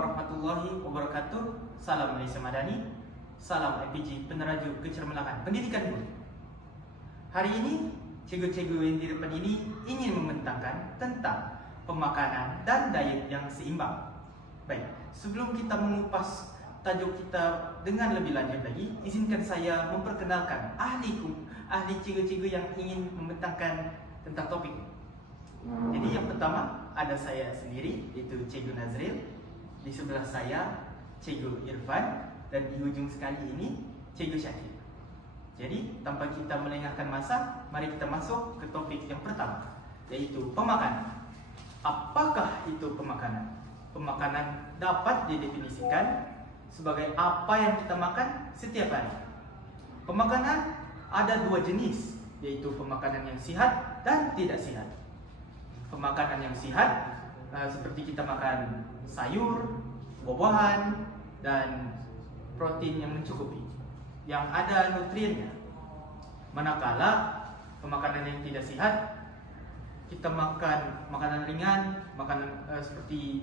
warahmatullahi wabarakatuh. Salam Malaysia Madani. Salam IPG Peneraju Kecermelahan Pendidikan Guru. Hari ini, cikgu-cikgu yang di depan ini ingin membentangkan tentang pemakanan dan diet yang seimbang. Baik, sebelum kita mengupas tajuk kita dengan lebih lanjut lagi, izinkan saya memperkenalkan ahli cikgu-cikgu yang ingin membentangkan tentang topik. Jadi yang pertama ada saya sendiri, iaitu Cikgu Nazril. Di sebelah saya Cikgu Irfan, dan di ujung sekali ini Cikgu Syakir. Jadi tanpa kita melengahkan masa, mari kita masuk ke topik yang pertama, yaitu pemakanan. Apakah itu pemakanan? Pemakanan dapat didefinisikan sebagai apa yang kita makan setiap hari. Pemakanan ada dua jenis, yaitu pemakanan yang sihat dan tidak sihat. Pemakanan yang sihat seperti kita makan sayur, buah-buahan, dan protein yang mencukupi, yang ada nutriennya. Manakala pemakanan yang tidak sehat, kita makan makanan ringan, makanan seperti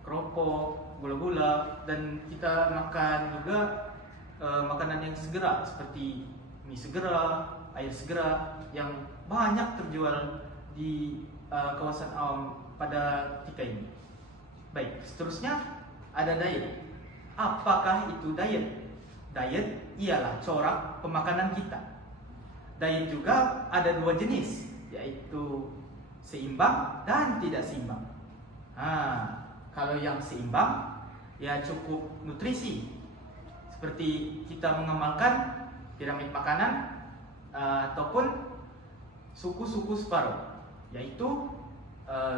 keropok, gula-gula, dan kita makan juga makanan yang segera seperti mie segera, air segera yang banyak terjual di kawasan awam pada ketika ini. Baik, seterusnya ada diet. Apakah itu diet? Diet ialah corak pemakanan kita. Diet juga ada dua jenis, yaitu seimbang dan tidak seimbang. Kalau yang seimbang, ya cukup nutrisi. Seperti kita mengamalkan piramid makanan ataupun suku-suku separuh, yaitu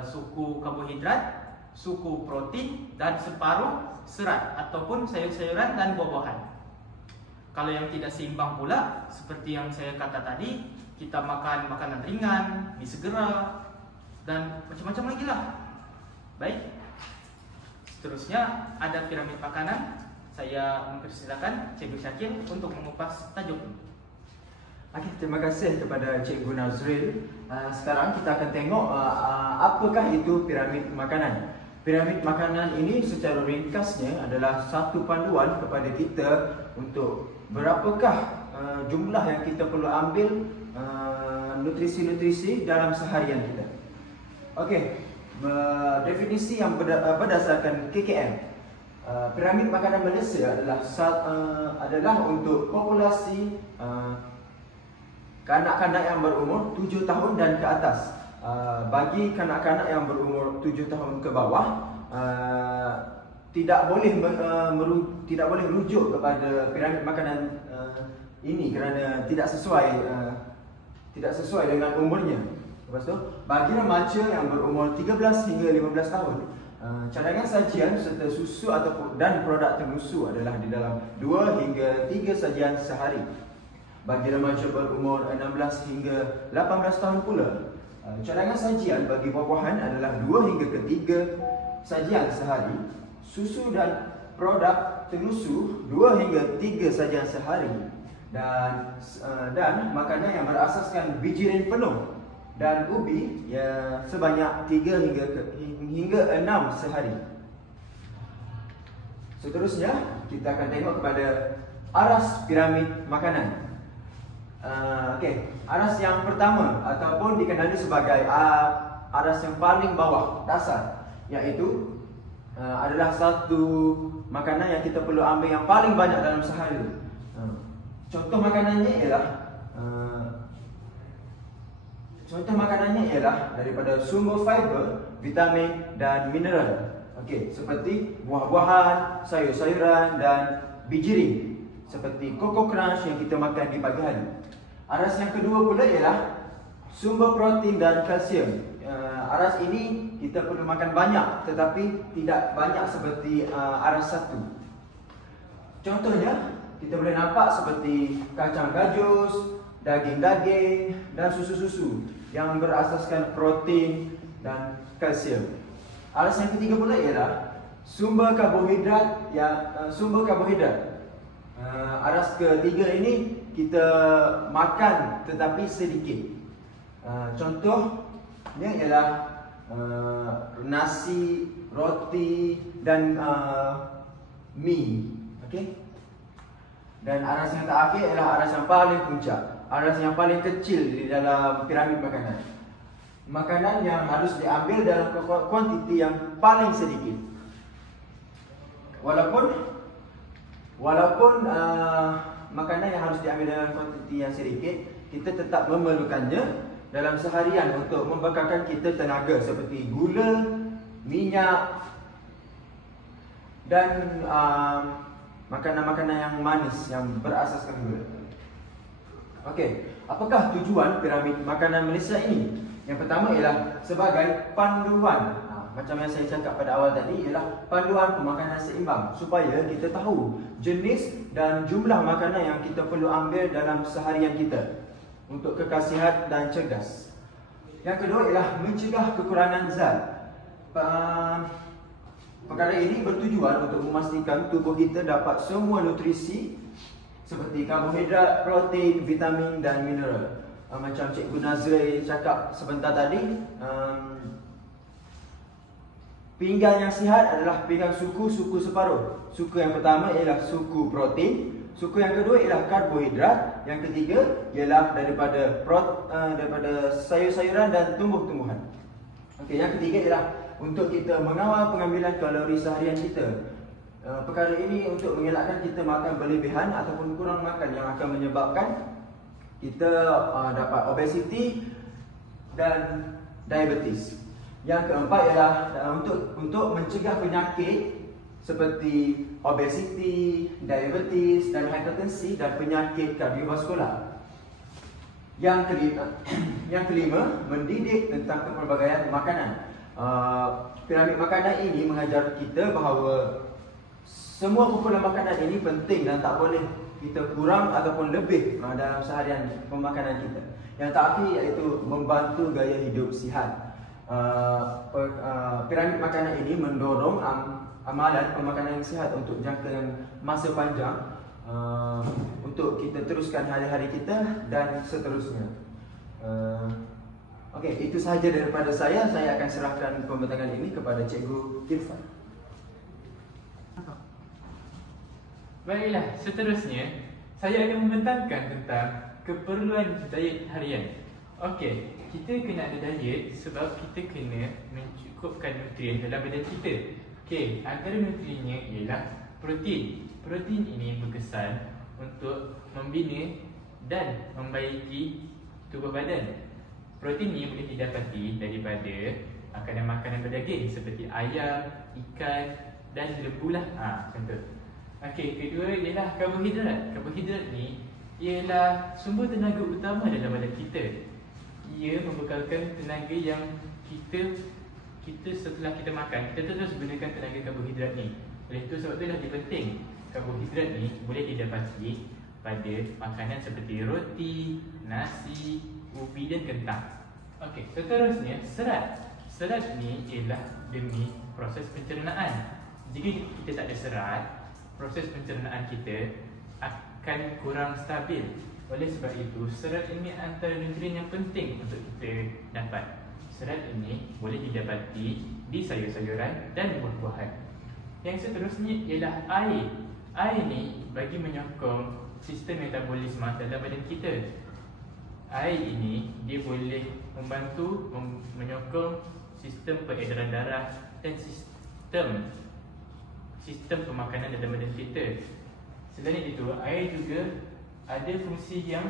suku karbohidrat, suku protein, dan separuh serat ataupun sayur-sayuran dan buah-buahan. Kalau yang tidak seimbang pula, seperti yang saya kata tadi, kita makan makanan ringan, mie segera, dan macam-macam lagi lah. Baik, seterusnya ada piramid makanan. Saya mempersilakan Cikgu Syakir untuk mengupas tajuk ini. Okey, terima kasih kepada Cikgu Nazril. Sekarang kita akan tengok apakah itu piramid makanan. Piramid makanan ini secara ringkasnya adalah satu panduan kepada kita untuk berapakah jumlah yang kita perlu ambil nutrisi-nutrisi dalam seharian kita. Okey, definisi yang berdasarkan KKM. Piramid makanan Malaysia adalah untuk populasi kanak-kanak yang berumur 7 tahun dan ke atas. Bagi kanak-kanak yang berumur 7 tahun ke bawah, tidak boleh rujuk kepada piramid makanan ini kerana tidak sesuai dengan umurnya. Lepas tu, bagi remaja yang berumur 13 hingga 15 tahun, cadangan sajian serta susu dan produk termusu adalah di dalam 2 hingga 3 sajian sehari. Bagi remaja berumur 16 hingga 18 tahun pula, cadangan sajian bagi buah-buahan adalah 2 hingga ke 3 sajian sehari. Susu dan produk termusu 2 hingga 3 sajian sehari. Dan makanan yang berasaskan bijirin penuh dan ubi ya sebanyak 3 hingga 6 sehari. Seterusnya, kita akan tengok kepada aras piramid makanan. Okey, aras yang pertama ataupun dikenali sebagai aras yang paling bawah, dasar, iaitu adalah satu makanan yang kita perlu ambil yang paling banyak dalam sehari. Contoh makanannya ialah daripada sumber fiber, vitamin dan mineral. Okey, seperti buah-buahan, sayur-sayuran dan bijirin, seperti Coco Crunch yang kita makan di pagi hari. Aras yang kedua pula ialah sumber protein dan kalsium. Aras ini kita perlu makan banyak, tetapi tidak banyak seperti aras satu. Contohnya, kita boleh nampak seperti kacang gajus, daging-daging dan susu-susu yang berasaskan protein dan kalsium. Aras yang ketiga pula ialah sumber karbohidrat. Aras ketiga ini kita makan tetapi sedikit. Contohnya ialah nasi roti dan mie. Okey. Dan aras yang terakhir ialah aras yang paling puncak, aras yang paling kecil di dalam piramid makanan. Makanan yang harus diambil dalam kuantiti yang paling sedikit. Walaupun makanan yang harus diambil dalam kuantiti yang sedikit, kita tetap memerlukannya dalam seharian untuk membekalkan kita tenaga seperti gula, minyak dan makanan-makanan yang manis yang berasaskan gula. Okey, apakah tujuan piramid makanan Malaysia ini? Yang pertama ialah sebagai panduan. Macam yang saya cakap pada awal tadi, ialah panduan pemakanan seimbang supaya kita tahu jenis dan jumlah makanan yang kita perlu ambil dalam seharian kita untuk kekal sihat dan cergas. Yang kedua ialah mencegah kekurangan zat. Perkara ini bertujuan untuk memastikan tubuh kita dapat semua nutrisi seperti karbohidrat, protein, vitamin dan mineral. Macam Cikgu Nazri cakap sebentar tadi, pinggan yang sihat adalah pinggan suku separuh. Suku yang pertama ialah suku protein, suku yang kedua ialah karbohidrat, yang ketiga ialah daripada sayur-sayuran dan tumbuh-tumbuhan. Okey, yang ketiga ialah untuk kita mengawal pengambilan kalori seharian kita. Perkara ini untuk mengelakkan kita makan berlebihan ataupun kurang makan yang akan menyebabkan kita dapat obesiti dan diabetes. Yang keempat ialah untuk mencegah penyakit seperti obesiti, diabetes dan hipertensi dan penyakit kardiovaskular. Yang kelima, mendidik tentang kepelbagaian makanan. Piramid makanan ini mengajar kita bahawa semua kumpulan makanan ini penting dan tak boleh kita kurang ataupun lebih dalam seharian pemakanan kita. Yang terakhir iaitu membantu gaya hidup sihat. Piramid makanan ini mendorong amalan pemakanan yang sihat untuk jangka yang masa panjang, untuk kita teruskan hari-hari kita dan seterusnya. Okey, itu sahaja daripada saya. Saya akan serahkan pembentangan ini kepada Cikgu Irfan. Baiklah, seterusnya saya akan membentangkan tentang keperluan diet harian. Okey, kita kena ada diet sebab kita kena mencukupkan nutrien dalam badan kita. Okey, antara nutriennya ialah protein. Protein ini berkesan untuk membina dan membaiki tubuh badan. Protein ini boleh didapati daripada makanan-makanan berdaging seperti ayam, ikan dan lembu lah. Contoh. Okey, kedua ialah karbohidrat. Karbohidrat ni ialah sumber tenaga utama dalam badan kita. Ia membekalkan tenaga yang kita setelah kita makan, kita terus gunakan tenaga karbohidrat ni. Oleh itu sebab itulah dia penting. Karbohidrat ni boleh didapati pada makanan seperti roti, nasi, ubi dan kentang. Okey, seterusnya serat. Serat ni ialah demi proses pencernaan. Jika kita tak ada serat, proses pencernaan kita akan kurang stabil. Oleh sebab itu, serat ini antara nutrien yang penting untuk kita dapat. Serat ini boleh didapati di sayur-sayuran dan buah-buahan. Yang seterusnya ialah air. Air ni bagi menyokong sistem metabolisme dalam badan kita. Air ini dia boleh membantu menyokong sistem peredaran darah dan sistem pemakanan dalam badan kita. Selain itu, air juga ada fungsi yang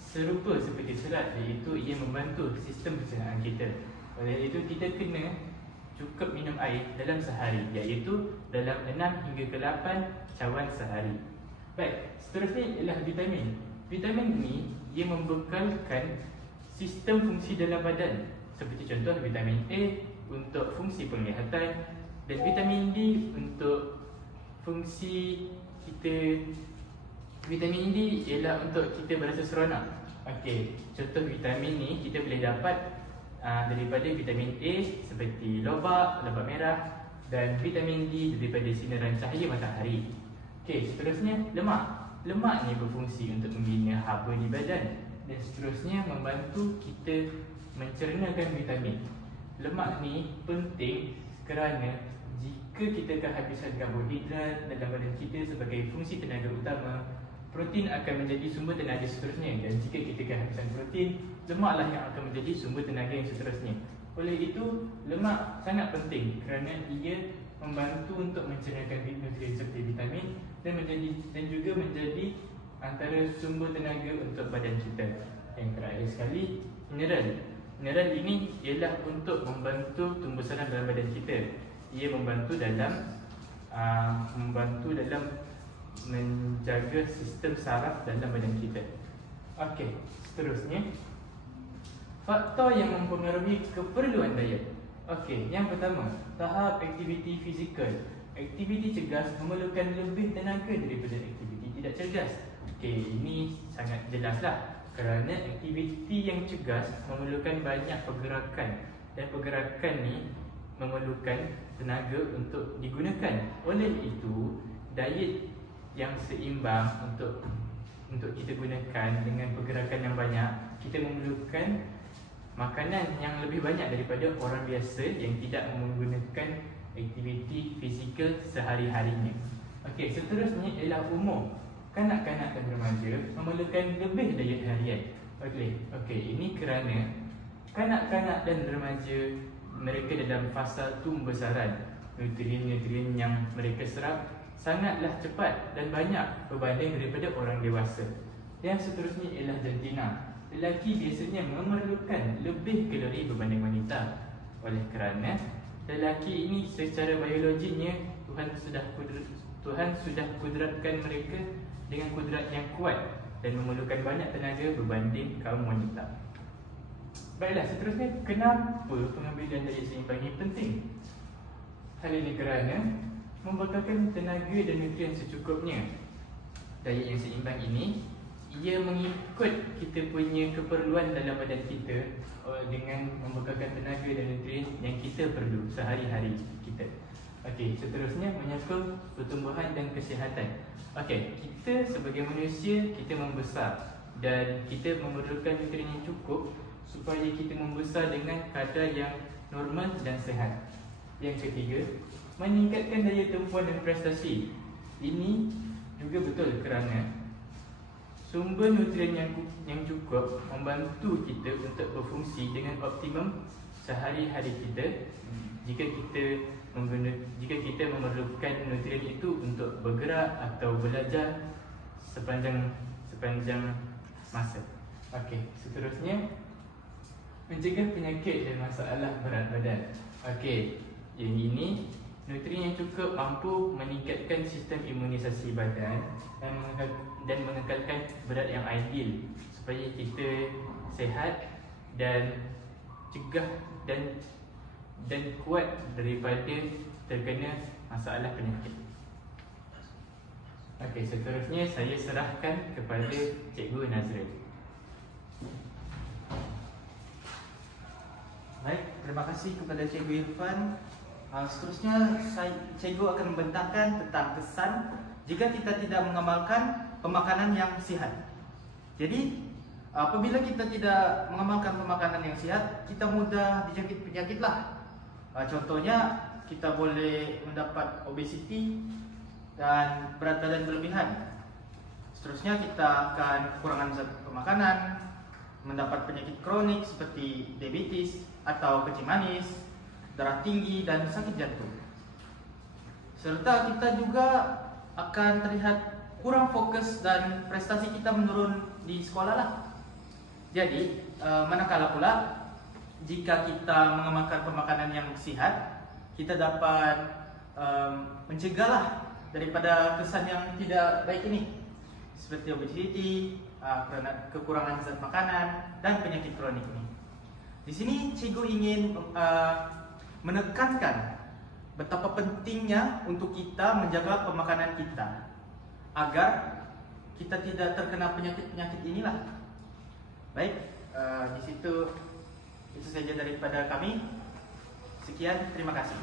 serupa seperti serat, iaitu ia membantu sistem pencernaan kita. Oleh itu kita kena cukup minum air dalam sehari, iaitu dalam 6 hingga ke 8 cawan sehari. Baik, seterusnya ialah vitamin. Vitamin ni ia membekalkan sistem fungsi dalam badan. Seperti contoh vitamin A untuk fungsi penglihatan dan vitamin D untuk fungsi kita. Vitamin D ialah untuk kita berasa seronok. Okey, contoh vitamin ni kita boleh dapat daripada vitamin A seperti lobak merah, dan vitamin D daripada sinaran cahaya matahari. Okey, seterusnya lemak. Lemak ni berfungsi untuk membina haba di badan dan seterusnya membantu kita mencernakan vitamin. Lemak ni penting kerana jika kita kehabisan karbohidrat dalam badan kita sebagai fungsi tenaga utama, protein akan menjadi sumber tenaga seterusnya, dan jika kita kehabisan protein, lemaklah yang akan menjadi sumber tenaga yang seterusnya. Oleh itu, lemak sangat penting kerana ia membantu untuk mencernahkan nutrien seperti vitamin dan juga menjadi antara sumber tenaga untuk badan kita. Yang terakhir sekali, mineral. Mineral ini ialah untuk membantu tumbuh-sarang dalam badan kita. Ia membantu dalam menjaga sistem saraf dalam badan kita. Okey, seterusnya, faktor yang mempengaruhi keperluan diet. Okey, yang pertama, tahap aktiviti fizikal. Aktiviti cergas memerlukan lebih tenaga daripada aktiviti tidak cergas. Okey, ini sangat jelaslah kerana aktiviti yang cergas memerlukan banyak pergerakan, dan pergerakan ni memerlukan tenaga untuk digunakan. Oleh itu, diet yang seimbang untuk kita gunakan dengan pergerakan yang banyak, kita memerlukan makanan yang lebih banyak daripada orang biasa yang tidak menggunakan aktiviti fizikal sehari-harinya. Okey, seterusnya ialah umur. Kanak-kanak dan remaja memerlukan lebih diet harian. Okey, ini kerana kanak-kanak dan remaja mereka dalam fasa tumbesaran. Nutrien-nutrien yang mereka serap sangatlah cepat dan banyak berbanding daripada orang dewasa. Yang seterusnya ialah jantina. Lelaki biasanya memerlukan lebih kalori berbanding wanita. Oleh kerana lelaki ini secara biologinya Tuhan sudah kudratkan mereka dengan kudrat yang kuat dan memerlukan banyak tenaga berbanding kaum wanita. Baiklah, seterusnya, kenapa pengambilan diet seimbang ini penting? Hal ini kerana membekalkan tenaga dan nutrien secukupnya. Diet yang seimbang ini, ia mengikut kita punya keperluan dalam badan kita dengan membekalkan tenaga dan nutrien yang kita perlu sehari-hari kita. Okey, seterusnya menyokong pertumbuhan dan kesihatan. Okey, kita sebagai manusia, kita membesar dan kita memerlukan nutrien yang cukup supaya kita membesar dengan kadar yang normal dan sihat. Yang ketiga, meningkatkan daya tempuan dan prestasi. Ini juga betul kerana sumber nutrien yang cukup membantu kita untuk berfungsi dengan optimum sehari-hari kita. Jika kita memerlukan nutrien itu untuk bergerak atau belajar sepanjang masa. Okey, seterusnya, mencegah penyakit dan masalah berat badan. Okey, yang ini, nutrien yang cukup mampu meningkatkan sistem imunisasi badan dan mengekalkan berat yang ideal supaya kita sihat dan cegah dan kuat daripada terkena masalah penyakit. Okey, seterusnya saya serahkan kepada Cikgu Nazril. Baik, terima kasih kepada Cikgu Irfan. Seterusnya, Cikgu akan membentangkan tentang kesan jika kita tidak mengamalkan pemakanan yang sihat. Jadi, apabila kita tidak mengamalkan pemakanan yang sihat, kita mudah dijangkit penyakit lah. Contohnya, kita boleh mendapat obesiti dan berat badan berlebihan. Seterusnya, kita akan kekurangan zat pemakanan, mendapat penyakit kronik seperti diabetes atau kencing manis, darah tinggi dan sakit jantung. Serta kita juga akan terlihat kurang fokus dan prestasi kita menurun di sekolah lah. Jadi, manakala pula jika kita mengamalkan pemakanan yang sihat, kita dapat mencegahlah daripada kesan yang tidak baik ini, seperti obesiti, kekurangan zat makanan dan penyakit kronik ini. Di sini Cikgu ingin menekankan betapa pentingnya untuk kita menjaga pemakanan kita agar kita tidak terkena penyakit-penyakit inilah. Baik, di situ itu saja daripada kami. Sekian, terima kasih.